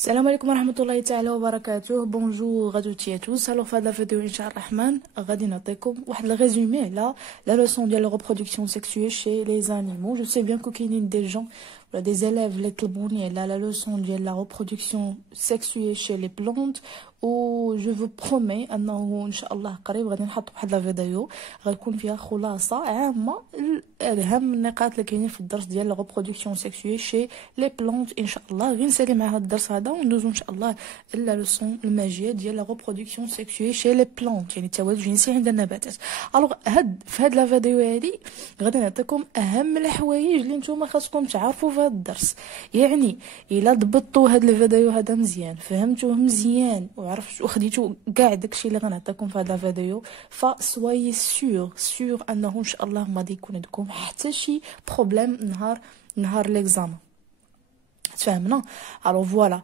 السلام عليكم ورحمه الله تعالى وبركاته. بونجور غادو تياتوس. الوغ في هاد لا فيديو ان شاء الرحمن غادي نعطيكم واحد الريزومي على لا لوسون ديال الريبرودكسيون سيكسويل شي لي زانيمو. جو سي بيان كو كاينين دي جون ولا دي زيليف اللي طلبوني على لا لوسون ديال لا ريبرودكسيون سيكسويل شي لي بلونت، و جو فو برومي انه ان شاء الله قريب غادي نحط واحد لا فيديو غيكون فيها خلاصه عامه اهم النقاط اللي كاينين في الدرس ديال لا ريبرودكسيون سيكسويل شي لي بلونت. ان شاء الله غير نسالي مع هذا الدرس هذا وندوزو ان شاء الله لا لوسون الماجيه ديال لا ريبرودكسيون سيكسويل شي لي بلونت، يعني التوالد الجنسي عند النباتات. الوغ في هاد لا فيديو هادي غادي نعطيكم اهم الحوايج اللي نتوما خاصكم تعرفوا في هذا الدرس. يعني الا ضبطوا هاد الفيديو هذا مزيان، فهمتوه مزيان وعرفتوا وخديتوا كاع داكشي اللي غنعطيكم في هاد لا فيديو، فسوي سور انه ان شاء الله ما غادي يكون عندكم حتى شي بروبليم نهار ليكزامان. تفهمنا؟ الوغ فوالا.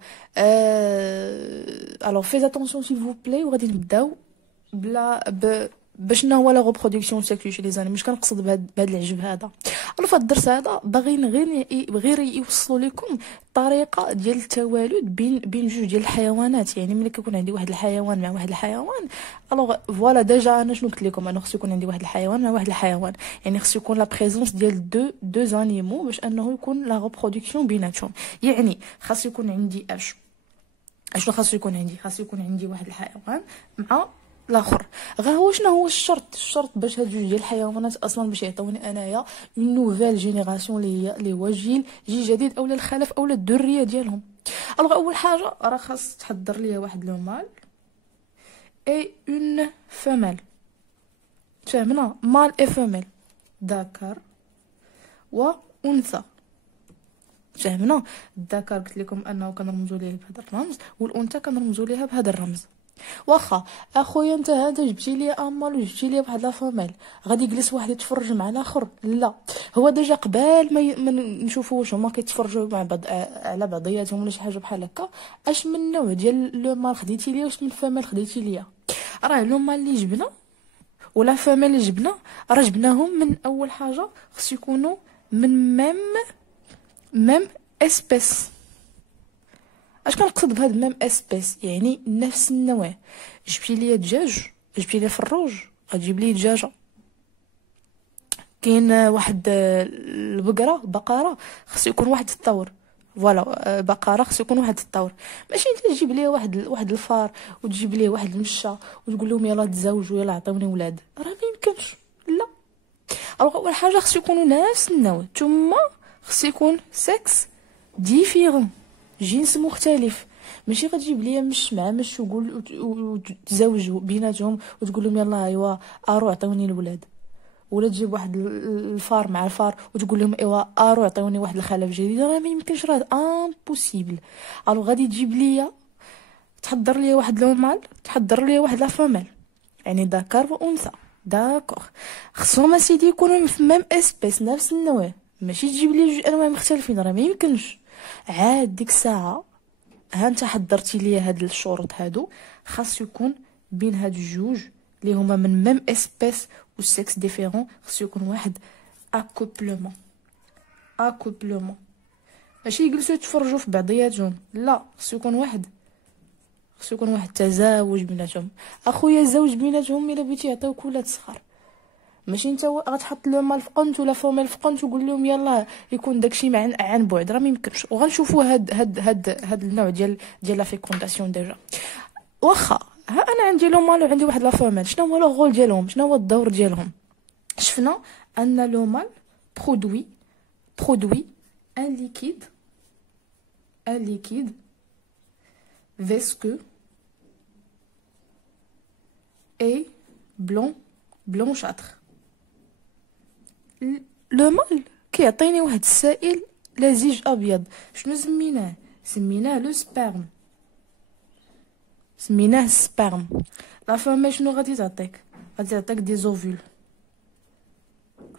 الوغ فيز اتونسيون سيل فو بلاي، وغادي نبداو باش شنو هو لا ريبرودكسيون سيكسويل شي لي زانيمو. مش كنقصد بهاد العجب هذا. الوغ فهاد الدرس هذا باغيين غير يوصلوا لكم طريقه ديال التوالد بين جوج ديال الحيوانات. يعني ملي كيكون عندي واحد الحيوان مع واحد الحيوان، الوغ فوالا ديجا انا شنو قلت لكم، انا خصو يكون عندي واحد الحيوان مع واحد الحيوان، يعني خصو يكون لا بريزونس ديال دو زانيمو باش انه يكون لا ريبرودكسيون بيناتهم. يعني خاص يكون عندي اشنو خاصو يكون عندي؟ خاصو يكون عندي واحد الحيوان مع الاخر. غا هو شنو هو الشرط باش هاد جوج ديال الحيوانات اصلا باش يعطوني انايا اون نوفيل جينيراسيون اللي هو جيل جديد اولا الخلف اولا الذريه ديالهم. الوغ اول حاجه راه خاص تحضر ليا واحد لو مال اي اون فيميل. فهمنا؟ مال اي فيميل، ذكر وانثى. فهمنا؟ الذكر قلت لكم انه كنرمزوا ليه بهذا الرمز، والانثى كنرمزوا ليها بهذا الرمز. واخا اخويا انت هذا جبتي لي امال وجبتي لي واحد لا فاميل، غادي يجلس واحد يتفرج مع الاخر؟ لا، هو ديجا قبل ما نشوفوا واش هما كيتفرجوا مع بعض على بعضياتهم ولا شي حاجه بحال هكا، اش من نوع ديال لو مال خديتي ليا واش من فاميل خديتي ليا. راه لو مال اللي جبنا ولا فاميل اللي جبنا راه جبناهم من اول حاجه خص يكونوا من ميم اسبيس. اش كنقصد بهاد ميم اسبيس؟ يعني نفس النوع. جبتي ليا دجاج، جبتي لي فروج، غتجيب لي دجاجه. كاين واحد بقره خص يكون واحد الثور. فوالا بقره خص يكون واحد الثور. ماشي انت تجيب ليا واحد الفار وتجيب ليه واحد المشه وتقول لهم يلا تزوجوا يلا عطيوني ولاد، راه ما يمكنش. لا، اول حاجه خص يكونوا نفس النوع، ثم خص يكون سكس ديفيرون، جنس مختلف. ماشي غتجيب ليا مش مع مش وتزوجوا بيناتهم وتقول لهم يلا ايوا ارو عطيوني الولاد، ولا تجيب واحد الفار مع الفار وتقول لهم ايوا ارو عطيوني واحد الخلف جديد، راه ما يمكنش، راه امبوسيبل. الو غادي تجيب ليا تحضر ليا واحد لو مال، تحضر ليا واحد لا فاميل، يعني ذكر وانثى. داكوغ، خصهم اسيدي يكونوا في ميم اسبيس نفس النوع، ماشي تجيب لي جوج انواع مختلفين، راه ما يمكنش. عاد ديك الساعه ها انت حضرتي ليا هاد الشروط هادو، خاص يكون بين هاد الجوج اللي هما من ميم اسبيس و سكس ديفيرون خاص يكون واحد اكوبلومون. ماشي يجلسوا يتفرجوا في بعضياتهم، لا، خاص يكون واحد تزاوج بيناتهم. اخويا الزوج بيناتهم الا بغيتي يعطيوك ولاد صغار، ماشي انت غتحط لهم مال في قنت ولا فوميل في قنت وقول لهم يلا يكون داكشي عن بعد، راه ما يمكنش. وغنشوفوا هاد النوع ديال لا فيكونداسيون ديجا. واخا ها انا عندي لو مال وعندي واحد لا فوميل، شنو هو لو رول ديالهم؟ شنو هو الدور ديالهم؟ شفنا ان لو مال برودوي ان ليكيد visqueux et blanchâtre. لو مال كيعطيني واحد السائل لزج ابيض. شنو سميناه لو سبرم، السبرم. لا فاميل شنو غادي تعطيك دي زوفول،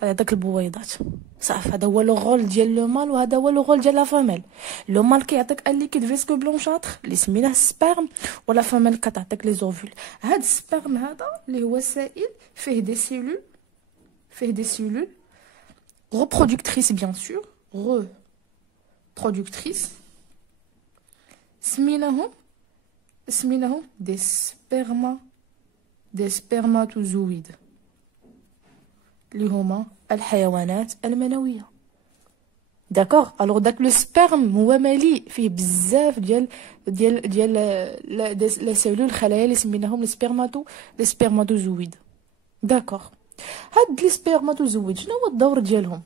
غيعطيك البويضات. صافي، هذا هو لو رول ديال لو مال وهذا هو لو رول ديال لا فاميل. لو مال كيعطيك ان ليكيد فيسكو بلونشاتر اللي سميناه السبرم، ولا فاميل كتعطيك لي زوفول. هاد السبرم هذا اللي هو سائل فيه دي سيلول reproductrice bien sûr, reproductrice سميناهم دي سبرماتوزويد اللي هما الحيوانات المنويه. داكوغ. الوغ داك لو سبرم هو مالي فيه بزاف ديال لا سيلول الخلايا اللي سميناهم لي سبرماتوزويد. داكوغ. هاد لي سبرماتوزويد شنو هو الدور ديالهم؟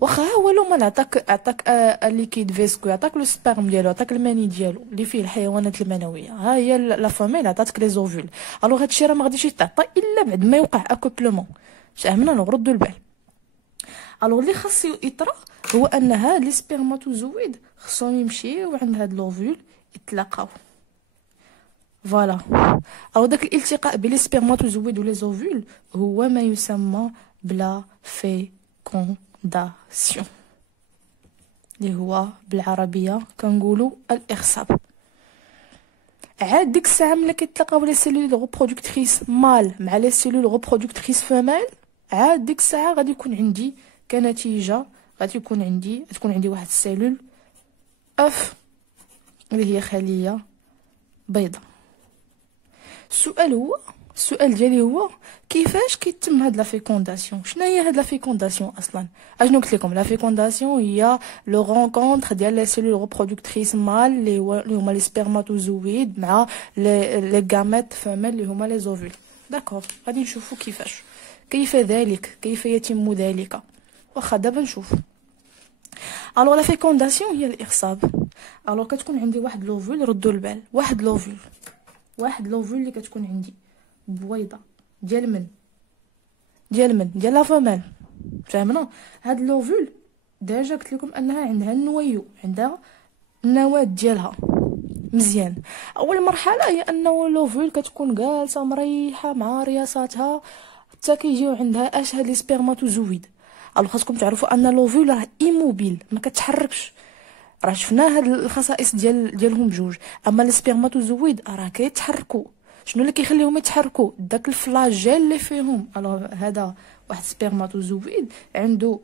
واخا هو لو ما عطاك الليكيد فيسكو، عطاك لو سبرم ديالو، عطاك المني ديالو اللي فيه الحيوانات المنويه، ها هي لا فاميل عطاتك لي زوفول. الوغ هادشي راه ما غاديش يتعطى الا بعد ما يوقع اكوبلومون. فهمنا؟ ردوا البال. الوغ اللي خاص يطرا هو ان هاد لي سبرماتوزويد خصهم يمشيو عند هاد لوفول يتلاقاو. فوالا. الوغ داك الالتقاء بين لي سبرماتوزويد و لي زوفول هو ما يسمى بلا فيكونداسيون، اللي هو بالعربيه كنقولوا الاخصاب. عاد ديك الساعه ملي كيتلاقاو لي سيلول ريبرودكتريس مال مع لي سيلول ريبرودكتريس فيميل، عاد ديك الساعه غادي يكون عندي كنتيجه، تكون عندي واحد السيلول اف اللي هي خليه بيضاء. السؤال ديالي هو كيفاش كيتم هاد لا فيكونداسيون؟ شنو هي هاد لا فيكونداسيون اصلا؟ اشنو قلت لكم؟ لا فيكونداسيون هي لو رونكونتر ديال لي سيلول ريبرودكتريس مال اللي هما لي سبرماتوزويد مع لي غاميت فيميل اللي هما لي زوفول. داكوغ. غادي نشوفوا كيف يتم ذلك. واخا دابا نشوف. الوغ لا فيكونداسيون هي الاخصاب. الوغ كتكون عندي واحد لوفول، ردوا البال، واحد لوفول اللي كتكون عندي بويضه ديال لا فمال. فهمنا؟ هاد لوفول ديجا قلت لكم انها عندها النويو، عندها النواه ديالها. مزيان. اول مرحله هي انه لوفول كتكون جالسه مريحه مع رياساتها حتى كيجيو عندها هاد لي سبرماتوزويد. الوغ خاصكم تعرفوا ان لوفول راه ايموبيل، ما كتحركش. راه شفنا هاد الخصائص ديالهم بجوج. اما لي سبرماتوزويد راه كيتحركوا. شنو اللي كيخليهم يتحركوا؟ داك الفلاجيل اللي فيهم. الوغ هذا واحد سبرماتوزويد عنده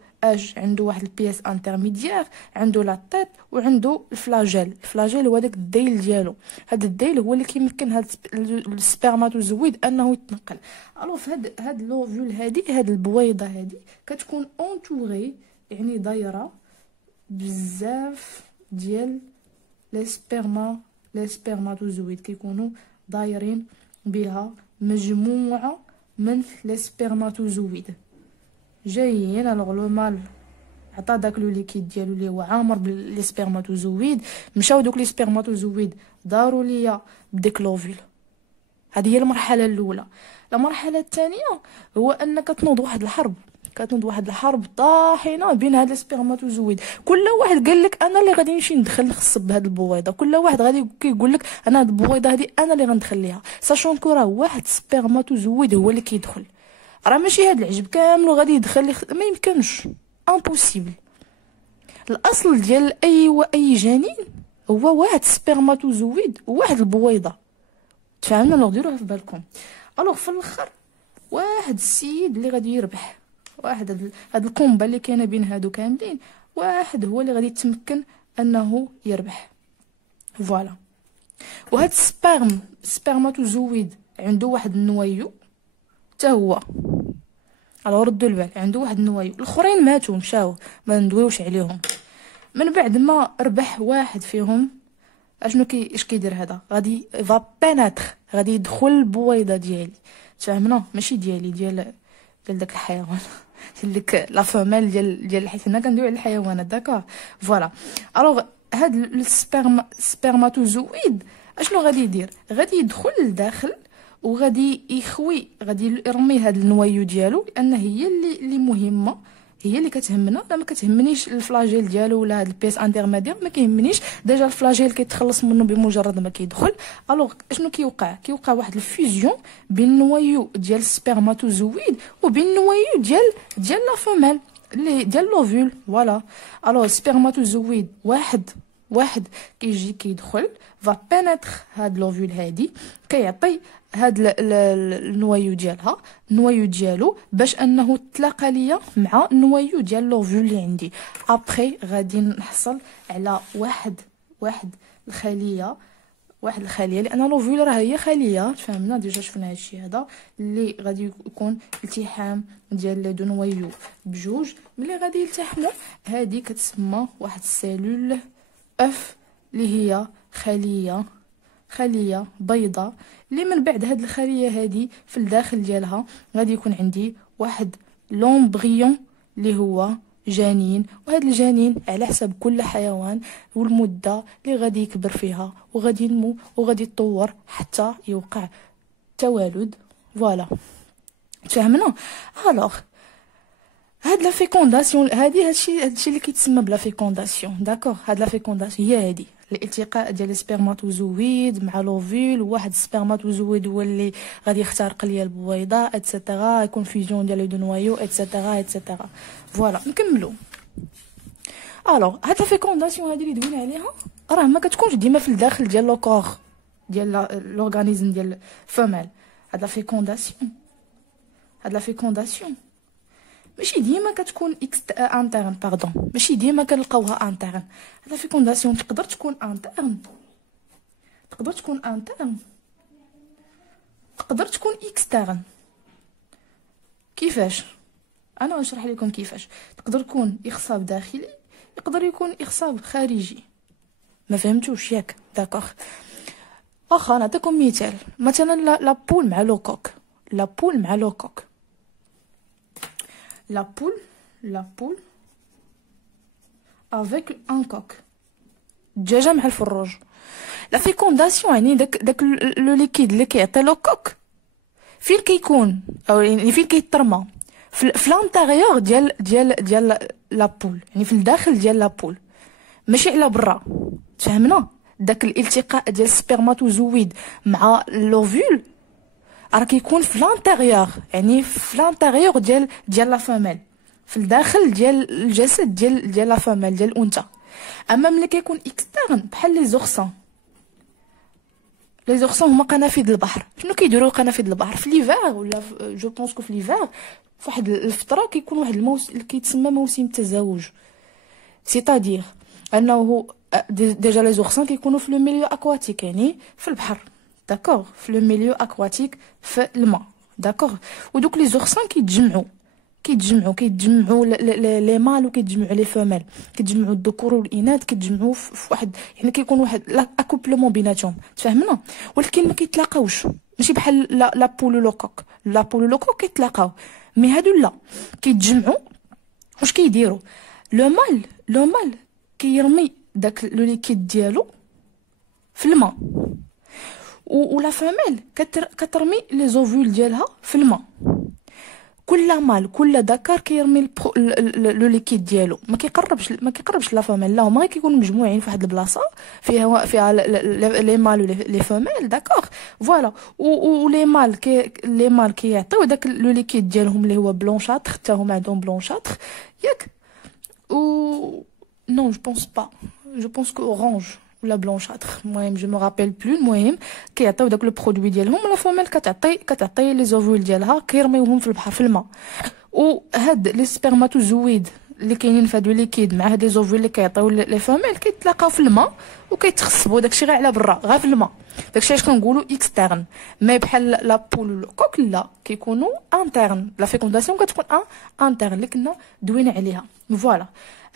عنده واحد البياس انترميديير، عنده لا طيط وعنده الفلاجيل هو داك الديل ديالو. هذا الديل هو اللي كيمكن هاد السبرماتوزويد انه يتنقل. الوغ في هاد لوفول هاد البويضه هادي كتكون اونتوري، يعني دايره بزاف ديال لي سبرماتوزويد، كيكونوا دايرين بها مجموعه من لي سبرماتوزويد جايين. الوغ لو مال عطا داك لو ليكيد ديالو اللي هو عامر بلي سبرماتوزويد، مشاو دوك لي سبرماتوزويد داروا ليا بديك لوفول. هذه هي المرحله الاولى. المرحله الثانيه هو ان كتنوض واحد الحرب طاحنه بين هاد السبرماتوزويد. كل واحد قال لك انا اللي غادي نمشي نخصب بهاد البويضه، كل واحد غادي كيقول لك انا هاد البويضه هادي انا اللي غندخل ليها، ساشون كو راه واحد سبرماتوزويد هو اللي كيدخل. راه ماشي هاد العجب كامل غادي يدخل ما يمكنش، امبوسيبل. الاصل ديال اي جنين هو واحد سبرماتوزويد وواحد البويضه. تفهمنا؟ لو ديروها في بالكم. الوغ في الاخر واحد السيد اللي غادي يربح، واحد هاد الكومبا اللي كاينه بين هادو كاملين، واحد هو اللي غادي يتمكن انه يربح. فوالا. وهاد سبرماتوزويد عنده واحد النوايو حتى هو. الوغ ردوا البال، عنده واحد النوايو، الاخرين ماتوا مشاو ما ندويوش عليهم. من بعد ما ربح واحد فيهم اشنو اش كيدير هذا؟ غادي غادي يدخل البويضه ديالي. تفهمنا؟ ماشي ديالي، ديال داك الحيوان ديال ديك لا فاميل ديال حيت هنا كندويو على الحيوانات. داكوغ. فوالا. الوغ هاد السبرماتوزويد اشنو غادي يدير؟ غادي يدخل لداخل وغادي غادي يرمي هاد النوايو ديالو، لان هي اللي مهمه، هي اللي كتهمنا. لا ما كتهمنيش الفلاجيل ديالو ولا هاد البيس انترميدير، ما كيهمنيش. ديجا الفلاجيل كيتخلص منه بمجرد ما كيدخل. الوغ شنو كيوقع واحد الفيزيون بين النوايو ديال السبرماتوزويد وبين النوايو ديال لا فيميل اللي ديال لوفول. فوالا. الوغ السبرماتوزويد واحد كيجي كيدخل فا بينيتر هاد لوفول هادي، كيعطي هاد النوايو ديالو باش انه تلاقى ليا مع النوايو ديال لوفول اللي عندي. ابري غادي نحصل على واحد واحد الخليه، لان لوفول راه هي خليه، فهمنا ديجا شفنا هادشي هذا اللي غادي يكون التحام ديال لي دو نويو بجوج. ملي غادي يلتحموا هذه كتسمى واحد السيلول اف، اللي هي خليه بيضاء، اللي من بعد هاد الخليه هذه في الداخل ديالها غادي يكون عندي واحد لومبريون اللي هو جنين. وهذا الجنين على حسب كل حيوان والمده اللي غادي يكبر فيها وغادي ينمو وغادي يتطور حتى يوقع توالد. فوالا فهمنا. الوغ هاد لا فيكونداسيون هادشي اللي كيتسمى بلا فيكونداسيون. داكوغ، هاد لا فيكونداسيون هي هادي الالتقاء ديال السبرماتوزويد مع لوفول، وواحد السبرماتوزويد هو اللي غادي يخترق ليا البويضه اتسيتيرا، يكون فيزيون ديال لي دو نوايو اتسيتيرا. فوالا نكملوا. الوغ هاد لا فيكونداسيون هادي اللي دوينا عليها راه ما كتكونش ديما في الداخل ديال لو كور ديال لورغانيزم ديال الفمال. هاد لا فيكونداسيون ماشي ديما كتكون انترن، ماشي ديما كنلقاوها انترن. هاد لا فيكونداسيون تقدر تكون انترن، تقدر تكون اكسترن. كيفاش؟ انا نشرح لكم كيفاش. تقدر تكون اخصاب داخلي، يقدر يكون اخصاب خارجي. ما فهمتوش ياك؟ داكوغ. واخا نعطيكم مثلا لا بول مع لوكوك. La poule avec un coq. الدجاجة مع الفروج. لا فيكونداسيون يعني داك لو ليكيد اللي كيعطي لو كوك فين كيكون، او يعني فين كيترمى في لانتيريور ديال لا بول، يعني في الداخل ديال لا بول، ماشي على برا. تفهمنا؟ داك الالتقاء ديال السبرماتوزويد مع لوفول راه كيكون في لانتيريور، يعني في لانتيريور ديال لا فاميل، في الداخل ديال الجسد ديال لا فاميل ديال الانثى. اما ملي كيكون اكسترن بحال لي زورسون هما قنافذ البحر. شنو كيديروا قنافذ البحر في ليفار؟ ولا جو بونس كو في ليفار فواحد الفتره كيكون واحد اللي كيتسمى موسم التزاوج. سيتادير انه ديجا لي زورسون كيكونوا في لو ميليو اكواتيك، يعني في البحر. داكوغ، في لو ميليو اكواتيك في الماء. داكوغ. ودوك لي زورسون كيتجمعوا لي مال وكيتجمعوا لي فيميل، كيتجمعوا الذكور والاناث، كيتجمعوا في واحد، يعني كيكون واحد اكوبلمون بيناتهم. تفهمنا؟ ولكن ما كيتلاقاوش، ماشي بحال لا بول ولوكوك. لا بول ولوكوك كيتلاقاو، مي هادو لا، كيتجمعوا. واش كيديروا؟ لو مال كيرمي داك لو ليكيد ديالو في الماء، ولا فاميل كترمي لي زوفول ديالها في الماء. كل مال كل ذكر كيرمي لو ليكيد ديالو، ما كيقربش لا فاميل، لا هما كيكونوا مجموعين في واحد البلاصه فيها لي مال ولي فاميل. داكوغ. فوالا. ولي مال كيعطيو داك لو ليكيد ديالهم اللي هو بلونشاتر، حتى هما عندهم بلونشاتر ياك. نو جو بونس كو اورانج ولا بلونشاتر، المهم جو مو رابيل بلو. المهم كيعطيو داك لو برودوي ديالهم، ولا فاميل كتعطي لي زوفول ديالها كيرميوهم في البحر في الماء. وهاد لي سبرماتوزويد اللي كاينين في هادو ليكيد مع هاد لي زوفول اللي كيعطيو لي فاميل كيتلاقاو في الماء وكيتخصبوا. داكشي غير على برا، غير في الماء. داكشي علاش كنقولوا اكسترن. مي بحال لا بول والكوك لا، كيكونوا انترن. لا فيكونداسيون كتكون انترن اللي كنا دوينا عليها. فوالا.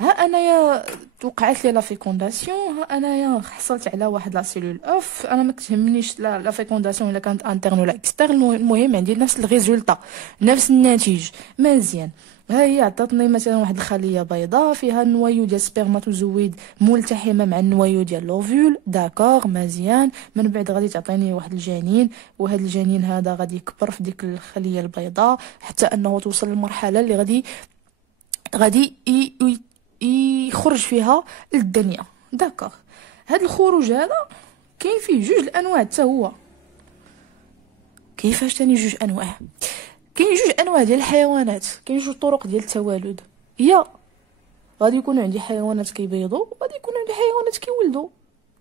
ها انايا توقعت لي لا فيكونداسيون، ها انايا حصلت على واحد لا سيلول اوف. انا ما كتهمنيش لا فيكونداسيون الا كانت انترن ولا اكسترن، المهم عندي نفس الريزولطا، نفس النتيج. مزيان. ها هي عطاتني مثلا واحد الخليه بيضاء فيها النوايو ديال سبرماتوزويد ملتحمه مع النوايو ديال لوفول. داكوغ، مزيان. من بعد غادي تعطيني واحد الجنين، وهذا الجنين هذا غادي يكبر في ديك الخليه البيضاء حتى انه توصل للمرحله اللي غادي يخرج فيها للدنيا. داكوغ. هاد الخروج هذا كاين فيه جوج الانواع حتى هو. كيفاش تاني جوج انواع؟ كاين جوج انواع ديال الحيوانات، كاين جوج طرق ديال التوالد. يا غادي يكونوا عندي حيوانات كيبيضوا، وغادي يكونوا عندي حيوانات كيولدوا.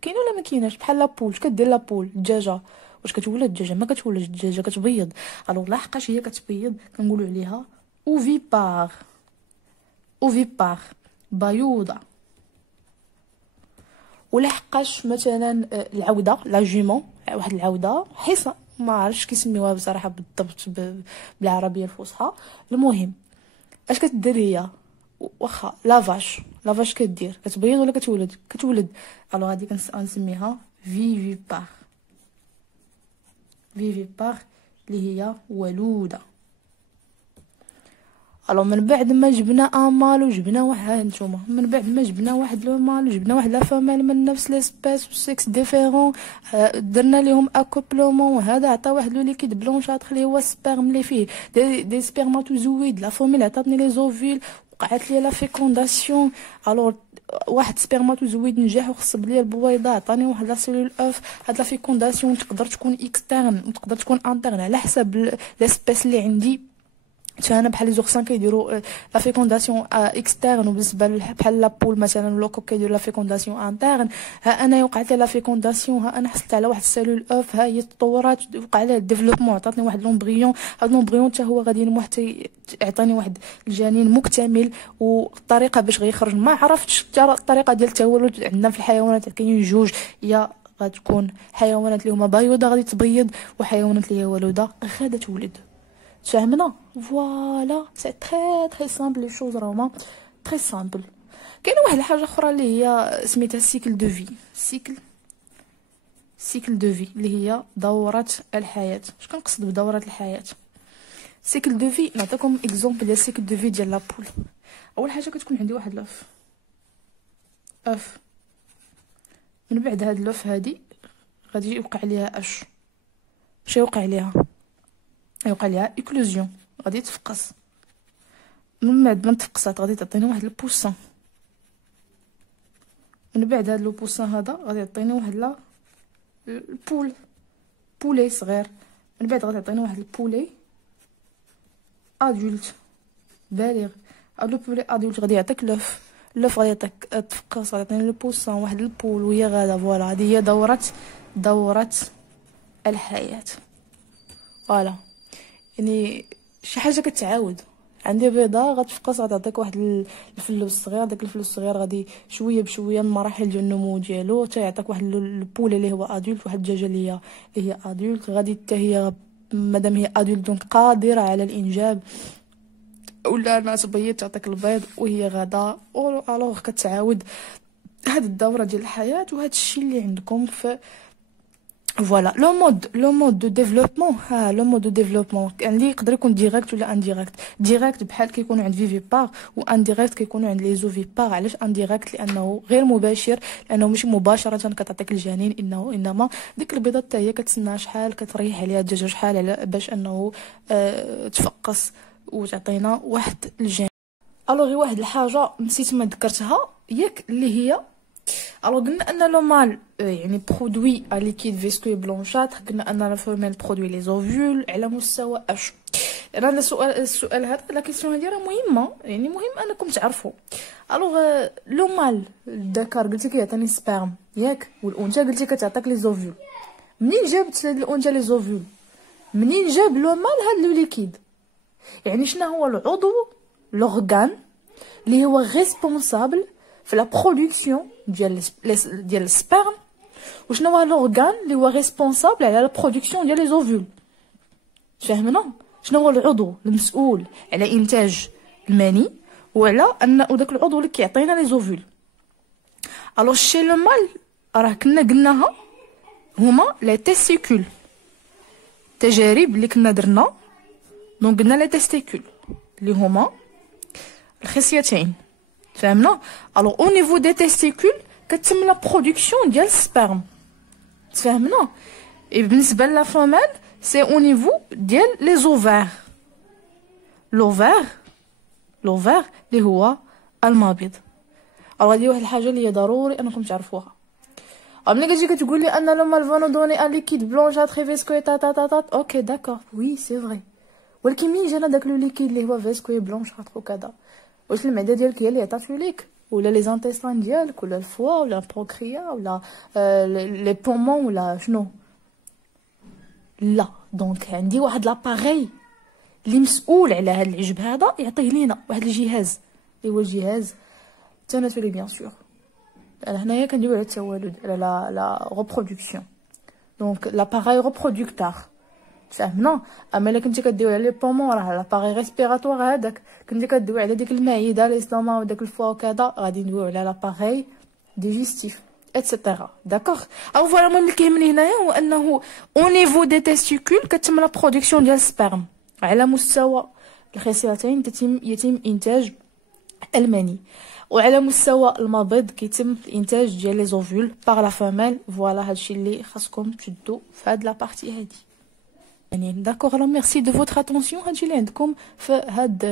كاين ولا ما كايناش؟ بحال لابول. اش كدير لابول؟ الدجاجه. واش كتولد الدجاجه؟ ما كتولدش الدجاجه، كتبيض. الوغ لحقاش هي كتبيض كنقولوا عليها اوفيبار بيوضه. ولحقاش مثلا العوده لا جيمون، واحد العوده حصه ما عرفتش كيسميوها بصراحه بالضبط بالعربيه الفصحى. المهم اش كدير هي؟ واخا لافاج كدير كتبيض ولا كتولد. الو هادي كنسميها فيفيبار، فيفيبار اللي هي ولوده. الو من بعد ما جبنا امال وجبنا واحد، نتوما من بعد ما جبنا واحد لو مال وجبنا واحد لا فاميل من نفس ليسبيس و سيكس ديفيرون، درنا ليهم اكوبلومون، وهذا عطى واحد لو ليكيد بلونشاتر اللي هو سبيرم اللي فيه دي سبيرماتوزويد، لا فاميل عطاتني لي زوفيل وقعت لي لا فيكونداسيون. الو واحد سبيرماتوزويد نجح وخصب لي البويضه، عطاني واحد لا سيلول اوف. هاد لا فيكونداسيون تقدر تكون اكسترن وتقدر تكون انترن على حسب ليسبيس اللي عندي. انا بحال لي زوغسان كيديروا لا فيكونداسيون اكسترن، وبالنسبه بحال لا بول مثلا ولا كوك كيديروا لا فيكونداسيون انترن. ها انا وقعت لي لا فيكونداسيون، ها انا حصلت على واحد السيلول اوف، ها هي تطورات وقع لها الديفلوبمون، عطاتني واحد لومبريون. هاد لومبريون حتى هو غادي ينمو حتى يعطيني واحد الجنين مكتمل. والطريقه باش غيخرج ما عرفتش الطريقه ديال التولد عندنا في الحيوانات كاين جوج، يا غتكون حيوانات اللي هما بيوضه غادي تبيض، وحيوانات اللي هي ولوده غادا تولد. فهمنا؟ فوالا سي تري سامبل، لي شوز راهما تري سامبل. كاينه واحد الحاجه اخرى اللي هي سميتها سيكل دو في، سيكل دو في اللي هي دوره الحياه. اش كنقصد بدوره الحياه؟ سيكل دو في نعطيكم اكزومبل ديال سيكل دو في ديال لابول. اول حاجه كتكون عندي واحد اف، من بعد هاد لوف هادي غادي يوقع ليها اش يوقع ليها؟ يوقع ليها ايكلوزيون، غادي تفقس. من بعد ما تفقسات غادي تعطيني واحد البوسان، من بعد هاد لو بوسان هذا غادي يعطيني واحد لا بولي صغير، من بعد غادي يعطيني واحد البولي ادولت بالغ. هاد لو بولي ادولت غادي يعطيك لوف غادي يعطيك تفقس، غادي يعطيني لو بوسان واحد البول وهي غادا. فوالا هادي هي دورة الحياة. فوالا يعني شي حاجه كتعاود. عندي بيضه غتفقس غتعطيك واحد الفلوس الصغير، داك الفلوس الصغير غادي شويه بشويه من مراحل ديال النمو ديالو حتى يعطيك واحد البول اللي هو ادولت، واحد الدجاجه اللي هي ادولت غادي حتى هي مادام هي ادولت دونك قادره على الانجاب، ولا انا تبيض تعطيك البيض وهي غدا. الوغ كتعاود هاد الدوره ديال الحياه. وهذا الشيء اللي عندكم في فوالا لو مود دو ديفلوبمون. لو مود دو ديفلوبمون اللي يقدر يكون ديريكت ولا انديريكت. ديريكت بحال كيكونوا عند فيفيبار، وانديريكت كيكونوا عند لي زوفيبار. علاش انديريكت؟ لانه غير مباشر، لانه ماشي مباشره كتعطيك الجنين، انما ديك البيضه حتى هي كتسنى شحال، كتريح عليها الدجاجه شحال على باش انه تفقس وتعطينا واحد الجنين. الو غير واحد الحاجه نسيت ما ذكرتها ياك، اللي هي الو قلنا ان لو مال يعني برودوي ا ليكيد فيسكوي بلونشاتر، قلنا ان لا فيميل برودوي لي زوفول على مستوى اش. هذا السؤال هذا لا كيسيون هذه راه مهمه، يعني مهم انكم تعرفوا. الوغ لو مال الذكر قلتي كيعطيني سبيرم ياك، والانثى قلتي كتعطيك لي زوفول. منين جابت الانثى لي زوفول؟ منين جاب لو مال هاد لو ليكيد؟ يعني شنو هو العضو لورغان اللي هو ريسبونسابل في لا برودكسيون ديال السبرم، وشنو هو لورغان اللي هو ريسبونسابل على لا برودكسيون ديال لي زوفول؟ فهمنا؟ شنو هو العضو المسؤول على انتاج المني وعلى ان وداك العضو اللي كيعطينا لي زوفول؟ الو شي لو مال راه كنا قلناها هما لي تيستيكول. تجارب اللي كنا درنا دونك قلنا لي تيستيكول اللي هما الخصيتين. فهمنا؟ الو او نيفو دي تيستيكول كتم لا برودكسيون ديال السبرم. تفهمنا؟ اي بالنسبه لا فاميل سي او نيفو ديال لي زوفير. لوفير اللي هو المبيض. الو هادي واحد الحاجه اللي هي ضروري انكم تعرفوها. ملي كتجي كتقول لي ان لو مال فانو دوني ان ليكيد بلونشاتر فيسكوي اوكي داكور وي سي فري، ولكن مين جانا داك لو ليكيد اللي هو فيسكوي بلونشاتر وكذا؟ واش المعده ديالك هي اللي عطاتو ليك، ولا لي زانتيستان ديالك، ولا الفوا، ولا البروكريا، ولا لي بومون، ولا شنو؟ لا. دونك عندي واحد لاباري اللي مسؤول على هذا العجب هذا، يعطيه لينا واحد الجهاز اللي هو الجهاز التناسلي بيان سور. هنايا كندويو على التوالد، على لا reproduction. دونك لاباغاي ريبرودكتور فهمنا. اما الا كنتي كدوي على لي بومون راه لاباغاي ريسبيراتوار هذاك، كنتي كدوي على ديك المعده ليستوما وداك الفوا وكذا غادي ندويو على لاباغاي ديجيستيف اتسيتيرا. داكوغ. او فوالا المهم اللي كيهمني هنايا هو انه او نيفو دي تيستيكول كتم لا برودكسيون ديال السبرم على مستوى الخصيتين، يتم انتاج المني، وعلى مستوى المبيض كيتم الانتاج ديال لي زوفول باغ لا فاميل. فوالا هادشي اللي خاصكم تشدوا في هاد لا بارتي هادي يعني. داكوغ. الو ميرسي دو فوتر اتونسيون. هادشي اللي عندكم في هاد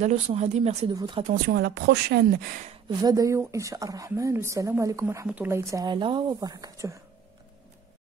لا لوسون هادي. ميرسي دو فوتر اتونسيون. على بروشين فيديو ان شاء الرحمن، والسلام عليكم ورحمه الله تعالى وبركاته.